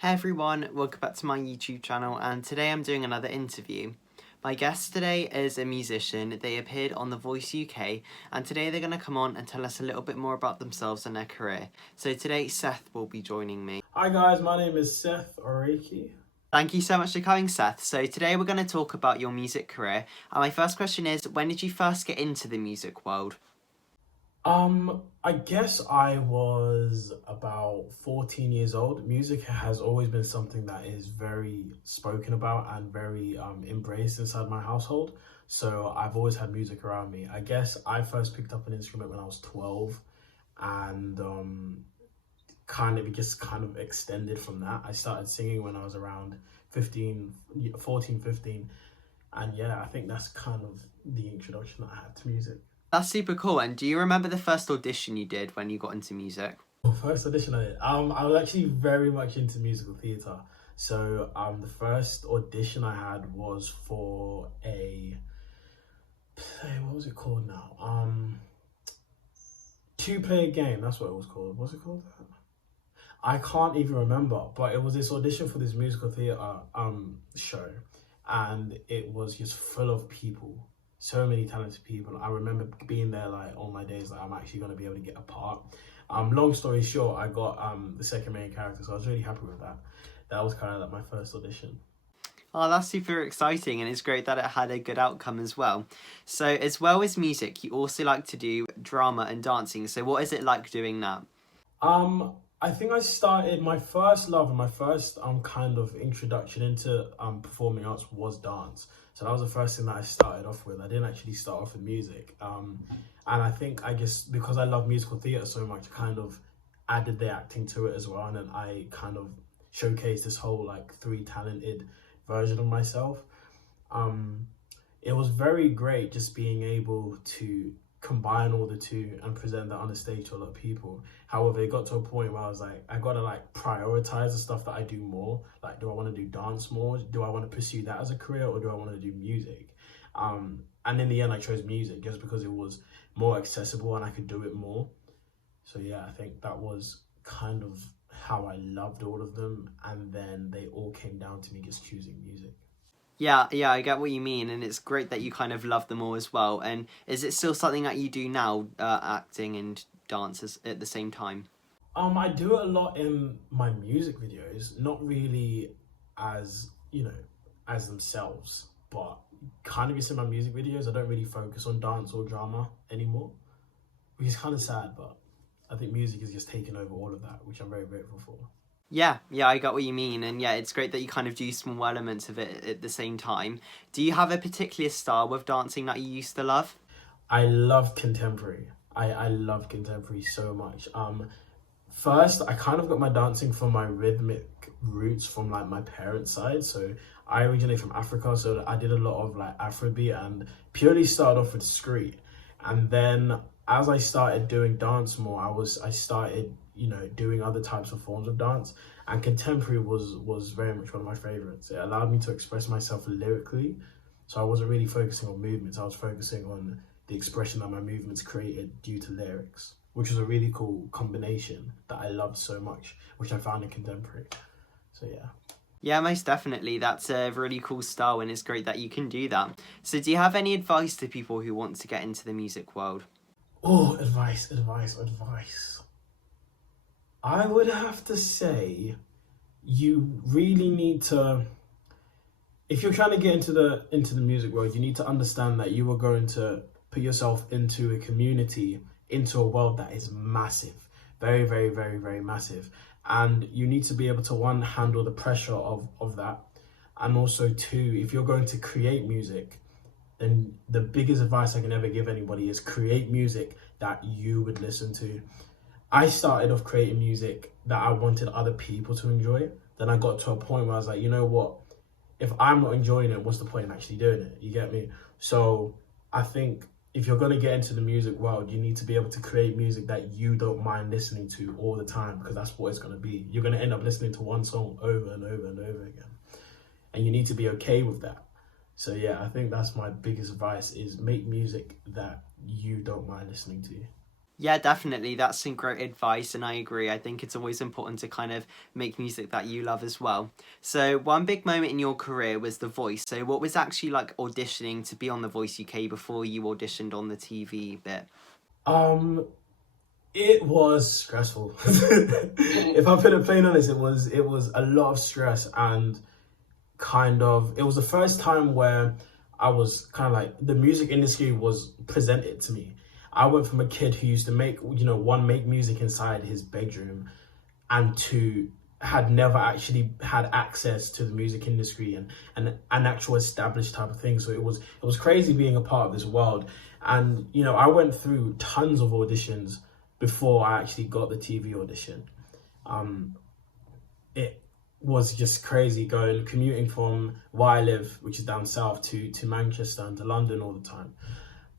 Hey everyone, welcome back to my YouTube channel, and today I'm doing another interview. My guest today is a musician. They appeared on The Voice UK, and today they're going to come on and tell us a little bit more about themselves and their career. So today Seth will be joining me. Hi guys, my name is Seth Oraeki. Thank you so much for coming, Seth. So today we're going to talk about your music career, and my first question is, when did you first get into the music world? I guess I was about 14 years old. Music has always been something that is very spoken about and very embraced inside my household. So I've always had music around me. I guess I first picked up an instrument when I was 12 and kind of extended from that. I started singing when I was around 15. And yeah, I think that's kind of the introduction that I had to music. That's super cool. And do you remember the first audition you did when you got into music? First audition I did. I was actually very much into musical theatre. So the first audition I had was for a what was it called now? Two-player game. That's what it was called. What's it called? I can't even remember. But it was this audition for this musical theatre show, and it was just full of people. So many talented people. I remember being there like all my days, like I'm actually going to be able to get a part. Long story short, I got the second main character, so I was really happy with that. That was kind of like my first audition. Oh, that's super exciting, and it's great that it had a good outcome as well. So, as well as music, you also like to do drama and dancing. So, what is it like doing that? I think I started my first love and my first kind of introduction into performing arts was dance. So that was the first thing that I started off with. I didn't actually start off with music. And I think I just because I love musical theatre so much, I kind of added the acting to it as well. And then I kind of showcased this whole like three talented version of myself. It was very great just being able to combine all the two and present that on the stage to a lot of people. However, it got to a point where I was like, I gotta like prioritize the stuff that I do more. Like, do I want to do dance more? Do I want to pursue that as a career, or do I want to do music? And in the end, I chose music just because it was more accessible and I could do it more. So yeah, I think that was kind of how I loved all of them, and then they all came down to me just choosing music. Yeah, I get what you mean, and it's great that you kind of love them all as well. And is it still something that you do now, acting and dances at the same time? I do it a lot in my music videos, not really as, as themselves, but kind of just in my music videos. I don't really focus on dance or drama anymore, which is kind of sad, but I think music is just taking over all of that, which I'm very grateful for. Yeah, I got what you mean, and yeah, it's great that you kind of do small elements of it at the same time. Do you have a particular style with dancing that you used to love? I love contemporary. I love contemporary so much. First, I kind of got my dancing from my rhythmic roots from like my parents' side. So I originate from Africa, so I did a lot of like Afrobeat and purely started off with street. And then as I started doing dance more, I started, doing other types of forms of dance. And contemporary was very much one of my favorites. It allowed me to express myself lyrically. So I wasn't really focusing on movements. I was focusing on the expression that my movements created due to lyrics, which was a really cool combination that I loved so much, which I found in contemporary. So yeah. Yeah, most definitely. That's a really cool style, and it's great that you can do that. So do you have any advice to people who want to get into the music world? Oh, advice. I would have to say you really need to, if you're trying to get into the music world, you need to understand that you are going to put yourself into a community, into a world that is massive, very, very, very, very massive. And you need to be able to, one, handle the pressure of that. And also two, if you're going to create music, then the biggest advice I can ever give anybody is create music that you would listen to. I started off creating music that I wanted other people to enjoy. Then I got to a point where I was like, you know what? If I'm not enjoying it, what's the point in actually doing it? You get me? So I think if you're going to get into the music world, you need to be able to create music that you don't mind listening to all the time, because that's what it's going to be. You're going to end up listening to one song over and over and over again. And you need to be okay with that. So yeah, I think that's my biggest advice is make music that you don't mind listening to. Yeah, definitely. That's some great advice, and I agree. I think it's always important to kind of make music that you love as well. So, one big moment in your career was The Voice. So, what was actually like auditioning to be on The Voice UK before you auditioned on the TV bit? Um, it was stressful. If I put it plain honest, it was a lot of stress, and kind of it was the first time where I was kind of like the music industry was presented to me. I went from a kid who used to make music inside his bedroom, and to had never actually had access to the music industry and an actual established type of thing. So it was crazy being a part of this world. And I went through tons of auditions before I actually got the TV audition. Um, it was just crazy commuting from where I live, which is down south, to Manchester and to London all the time.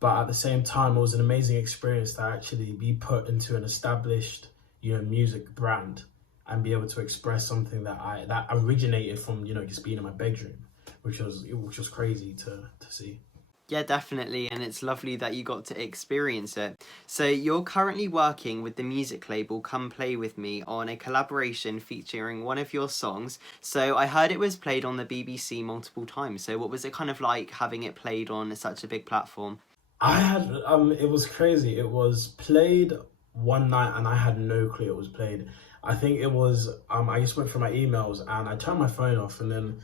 But at the same time, it was an amazing experience to actually be put into an established, music brand and be able to express something that originated from, just being in my bedroom, which was crazy to see. Yeah, definitely, and it's lovely that you got to experience it. So, you're currently working with the music label Come Play With Me on a collaboration featuring one of your songs. So, I heard it was played on the BBC multiple times. So, what was it kind of like having it played on such a big platform? It was crazy. It was played one night and I had no clue it was played. I think it was I just went through my emails and I turned my phone off, and then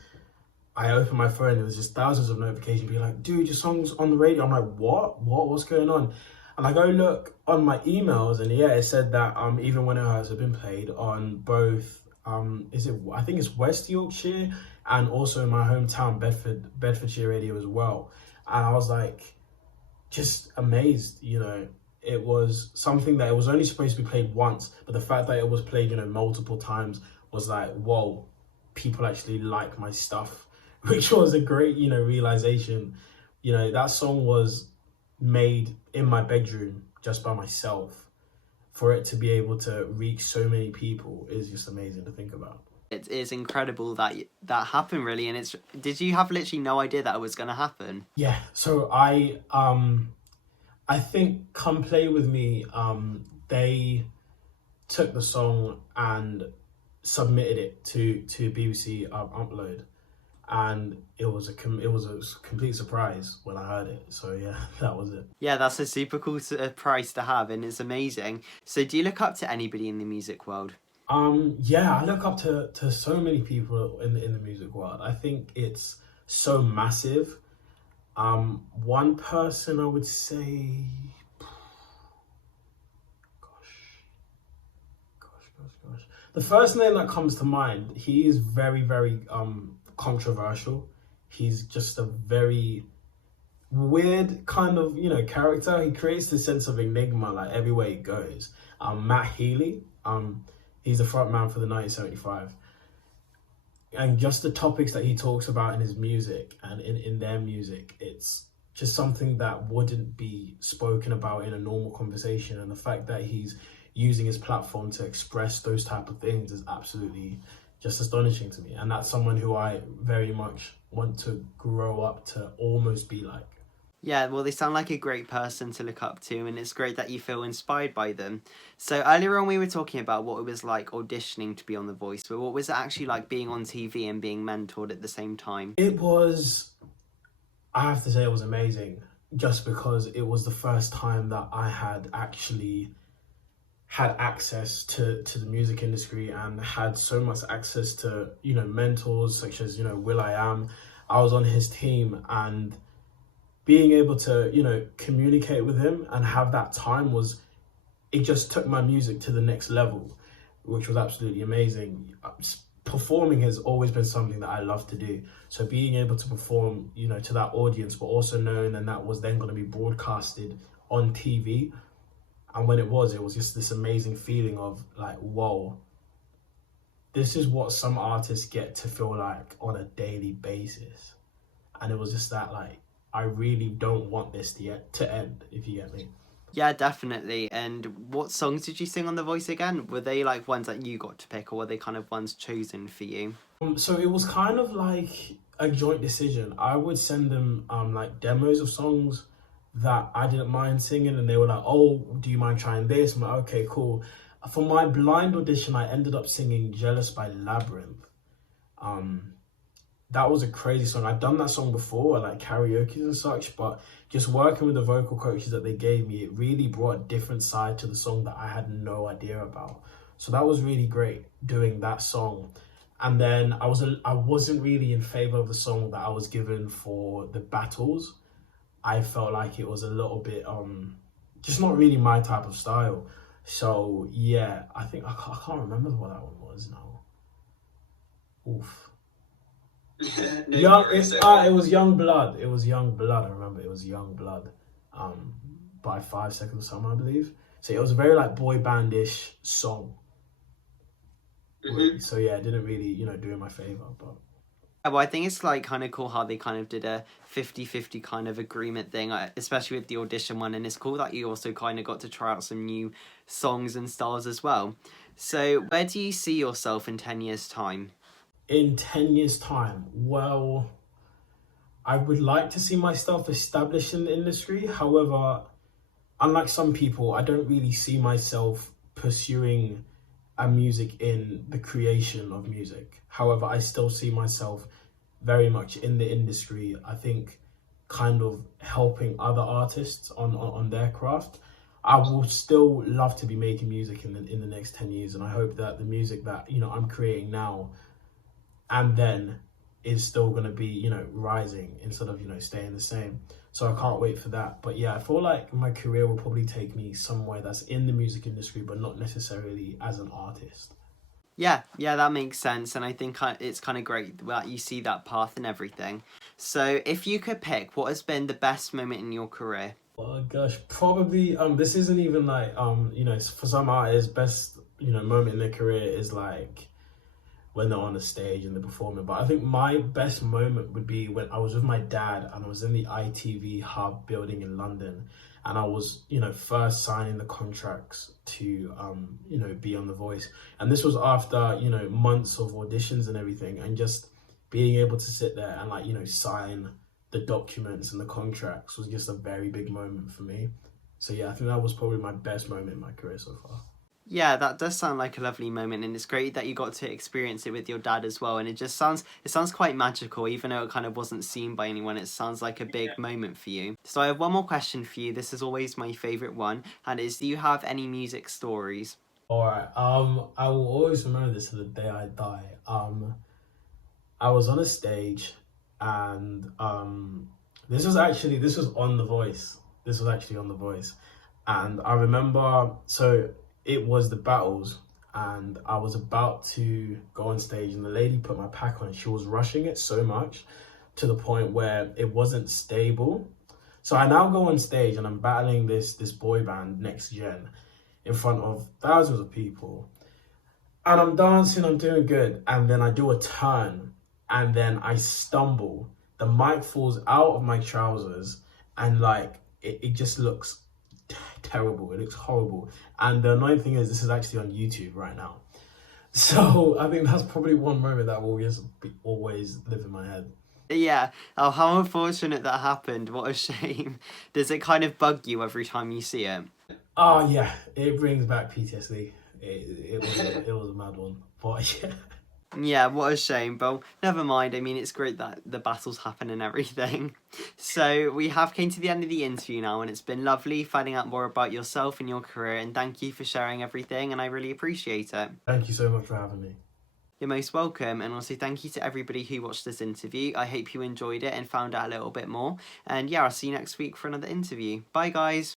I opened my phone. There was just thousands of notifications being like, "Dude, your song's on the radio." I'm like, "What? What's going on?" And I go look on my emails, and yeah, it said that even when it has been played on both I think it's West Yorkshire and also in my hometown Bedfordshire radio as well. And I was like, just amazed. It was something that it was only supposed to be played once, but the fact that it was played multiple times was like, whoa, people actually like my stuff, which was a great realization. That song was made in my bedroom just by myself. For it to be able to reach so many people is just amazing to think about. It is incredible that that happened, really, and it's. Did you have literally no idea that it was going to happen? Yeah, so I think Come Play With Me, they took the song and submitted it to BBC Upload, and it was a complete surprise when I heard it. So yeah, that was it. Yeah, that's a super cool surprise to have, and it's amazing. So, do you look up to anybody in the music world? Yeah, I look up to so many people in the music world. I think it's so massive. One person I would say, gosh. The first name that comes to mind, he is very, very controversial. He's just a very weird kind of character. He creates this sense of enigma like everywhere he goes. Matt Healy, he's the front man for the 1975. And just the topics that he talks about in his music and in their music, it's just something that wouldn't be spoken about in a normal conversation. And the fact that he's using his platform to express those type of things is absolutely just astonishing to me. And that's someone who I very much want to grow up to almost be like. Yeah, well, they sound like a great person to look up to, and it's great that you feel inspired by them. So earlier on, we were talking about what it was like auditioning to be on The Voice, but what was it actually like being on TV and being mentored at the same time? I have to say it was amazing, just because it was the first time that I had actually had access to the music industry and had so much access to, mentors such as, will.i.am. I was on his team, and being able to, communicate with him and have that time it just took my music to the next level, which was absolutely amazing. Performing has always been something that I love to do. So being able to perform, to that audience, but also knowing that was then going to be broadcasted on TV. And when it was just this amazing feeling of like, whoa, this is what some artists get to feel like on a daily basis. And it was just that, like, I really don't want this to end, if you get me. Yeah, definitely. And what songs did you sing on The Voice again? Were they like ones that you got to pick, or were they kind of ones chosen for you? So it was kind of like a joint decision. I would send them like demos of songs that I didn't mind singing, and they were like, "Oh, do you mind trying this?" I'm like, "Okay, cool." For my blind audition, I ended up singing "Jealous" by Labyrinth. Um, that was a crazy song. I'd done that song before, like karaoke and such, but just working with the vocal coaches that they gave me, it really brought a different side to the song that I had no idea about. So that was really great doing that song. And then I wasn't really in favor of the song that I was given for the battles. I felt like it was a little bit just not really my type of style. So yeah, I can't remember what that one was now. Oof. It was Young Blood. It was Young Blood. I remember it was Young Blood, um, by 5 Seconds of Summer, I believe. So it was a very like boy bandish song. So yeah, it didn't really do in my favor, but. Well, I think it's like kind of cool how they kind of did a 50-50 kind of agreement thing, especially with the audition one. And it's cool that you also kind of got to try out some new songs and styles as well. So where do you see yourself in 10 years' time? In 10 years' time, well, I would like to see myself established in the industry. However, unlike some people, I don't really see myself pursuing a music in the creation of music. However, I still see myself very much in the industry. I think kind of helping other artists on their craft. I will still love to be making music in the next 10 years, and I hope that the music that I'm creating now and then is still going to be rising instead of staying the same. So I can't wait for that. But yeah, I feel like my career will probably take me somewhere that's in the music industry, but not necessarily as an artist. Yeah, that makes sense. And I think it's kind of great that you see that path and everything. So if you could pick, what has been the best moment in your career? Oh gosh, probably this isn't even like for some artists best moment in their career is like when they're on the stage and they're performing. But I think my best moment would be when I was with my dad and I was in the ITV Hub building in London, and I was, first signing the contracts to, be on The Voice. And this was after, months of auditions and everything, and just being able to sit there and sign the documents and the contracts was just a very big moment for me. So yeah, I think that was probably my best moment in my career so far. Yeah, that does sound like a lovely moment, and it's great that you got to experience it with your dad as well. And it sounds quite magical, even though it kind of wasn't seen by anyone. It sounds like a big moment for you. So I have one more question for you. This is always my favorite one, and is, do you have any music stories? All right. I will always remember this to the day I die. I was on a stage, and this was on The Voice. This was actually on The Voice, and I remember so it was the battles, and I was about to go on stage, and the lady put my pack on. She was rushing it so much to the point where it wasn't stable. So I now go on stage and I'm battling this boy band Next Gen in front of thousands of people, and I'm dancing, I'm doing good, and then I do a turn, and then I stumble. The mic falls out of my trousers, and it just looks terrible. It looks horrible. And the annoying thing is, this is actually on YouTube right now. So I think that's probably one moment that will just always live in my head. Yeah. Oh, how unfortunate that happened. What a shame. Does it kind of bug you every time you see it? Oh yeah, it brings back PTSD. It was a mad one, but yeah. Yeah, what a shame, but never mind. I mean, it's great that the battles happen and everything. So we have came to the end of the interview now, and it's been lovely finding out more about yourself and your career, and thank you for sharing everything, and I really appreciate it. Thank you so much for having me. You're most welcome, and also thank you to everybody who watched this interview. I hope you enjoyed it and found out a little bit more. And yeah, I'll see you next week for another interview. Bye, guys.